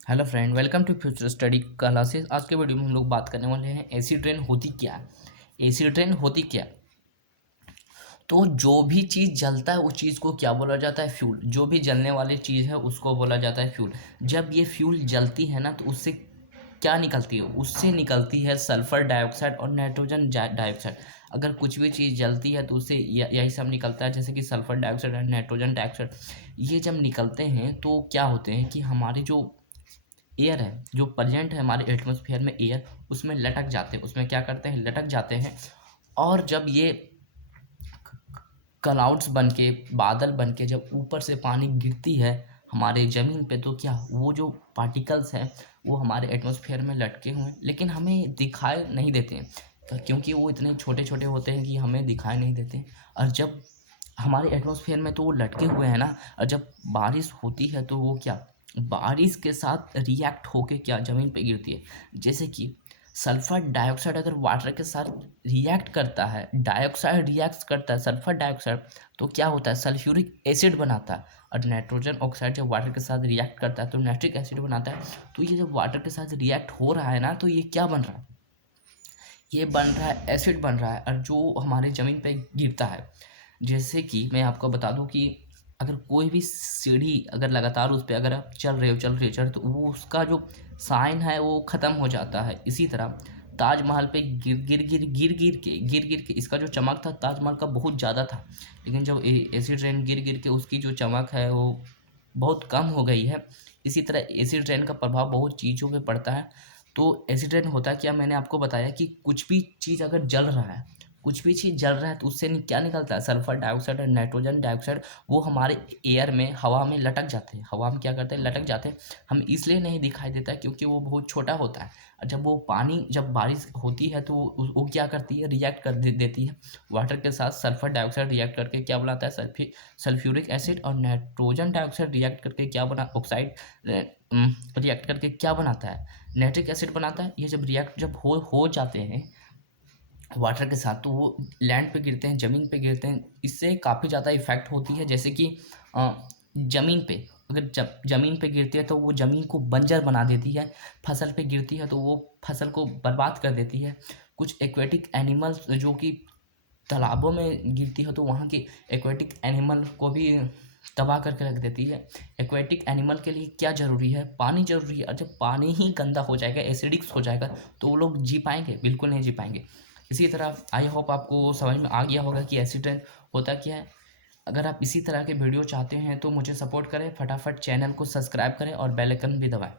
Hello friend, welcome to future study classes. आज के video में हम लोग बात करने वाले हैं एसिड रेन होती क्या है। एसिड रेन होती क्या है? तो जो भी चीज़ जलता है उस चीज़ को क्या बोला जाता है? फ्यूल। जो भी जलने वाली चीज़ है उसको बोला जाता है फ्यूल। जब ये फ्यूल जलती है ना तो उससे क्या निकलती है? उससे निकलती है सल्फर डाइऑक्साइड और नाइट्रोजन डाइऑक्साइड। अगर कुछ भी चीज़ जलती है तो उससे यही सब निकलता है, जैसे कि सल्फर डाइऑक्साइड और नाइट्रोजन डाइऑक्साइड। ये जब निकलते हैं तो क्या होते हैं कि हमारे जो एयर है, जो प्रेजेंट है हमारे एटमॉस्फेयर में एयर, उसमें लटक जाते हैं। उसमें क्या करते हैं? लटक जाते हैं। और जब ये क्लाउड्स बन के, बादल बन के जब ऊपर से पानी गिरती है हमारे ज़मीन पे, तो क्या वो जो पार्टिकल्स हैं वो हमारे एटमॉस्फेयर में लटके हुए हैं, लेकिन हमें दिखाई नहीं देते हैं क्योंकि वो इतने छोटे छोटे होते हैं कि हमें दिखाई नहीं देते। और जब हमारे एटमॉस्फेयर में तो वो लटके हुए हैं ना, और जब बारिश होती है तो वो क्या, बारिश के साथ रिएक्ट होके क्या ज़मीन पे गिरती है। जैसे कि सल्फर डाइऑक्साइड अगर वाटर के साथ रिएक्ट करता है, डाइऑक्साइड रिएक्ट करता है सल्फर डाइऑक्साइड, तो क्या होता है? सल्फ्यूरिक एसिड बनाता है। और नाइट्रोजन ऑक्साइड जब वाटर के साथ रिएक्ट करता है तो नाइट्रिक एसिड बनाता है। तो ये जब वाटर के साथ रिएक्ट हो रहा है ना, तो ये क्या बन रहा है? ये बन रहा है एसिड बन रहा है, और जो हमारे ज़मीन पे गिरता है। जैसे कि मैं आपको बता दूं कि अगर कोई भी सीढ़ी अगर लगातार उस पे अगर आप चल रहे हो तो वो उसका जो साइन है वो ख़त्म हो जाता है। इसी तरह ताजमहल पे गिर गिर के इसका जो चमक था ताजमहल का बहुत ज़्यादा था, लेकिन जब एसिड रेन गिर गिर के उसकी जो चमक है वो बहुत कम हो गई है। इसी तरह एसिड रेन का प्रभाव बहुत चीज़ों पे पड़ता है। तो एसिड रेन होता क्या, मैंने आपको बताया कि कुछ भी चीज़ अगर जल रहा है, कुछ भी चीज़ जल रहा है तो उससे क्या निकलता है? सल्फर डाइऑक्साइड और नाइट्रोजन डाइऑक्साइड। वो हमारे एयर में, हवा में लटक जाते हैं। हवा में क्या करते हैं? लटक जाते हैं। हम इसलिए नहीं दिखाई देता क्योंकि वो बहुत छोटा होता है। और जब वो पानी, जब बारिश होती है तो वो क्या करती है? रिएक्ट कर देती है वाटर के साथ। सल्फर डाइऑक्साइड रिएक्ट करके क्या बनाता है? Sulphuric acid. और नाइट्रोजन डाइऑक्साइड रिएक्ट करके क्या बना? ऑक्साइड रिएक्ट करके क्या बनाता है? नाइट्रिक एसिड बनाता है। ये जब रिएक्ट जब हो जाते हैं वाटर के साथ तो वो लैंड पे गिरते हैं, ज़मीन पे गिरते हैं। इससे काफ़ी ज़्यादा इफ़ेक्ट होती है। जैसे कि ज़मीन पे, अगर जब ज़मीन पे गिरती है तो वो ज़मीन को बंजर बना देती है। फसल पे गिरती है तो वो फसल को बर्बाद कर देती है। कुछ एक्वेटिक एनिमल्स जो कि तालाबों में गिरती है तो वहाँ के एक्वेटिक एनिमल को भी तबाह करके रख देती है। एक्वेटिक एनिमल के लिए क्या ज़रूरी है? पानी ज़रूरी है। और जब पानी ही गंदा हो जाएगा, एसिडिक्स हो जाएगा, तो वो लोग जी पाएंगे? बिल्कुल नहीं जी पाएंगे। इसी तरह आई होप आपको समझ में आ गया होगा कि एसिड रेन होता क्या है। अगर आप इसी तरह के वीडियो चाहते हैं तो मुझे सपोर्ट करें, फटाफट चैनल को सब्सक्राइब करें और बेल आइकन भी दबाएं।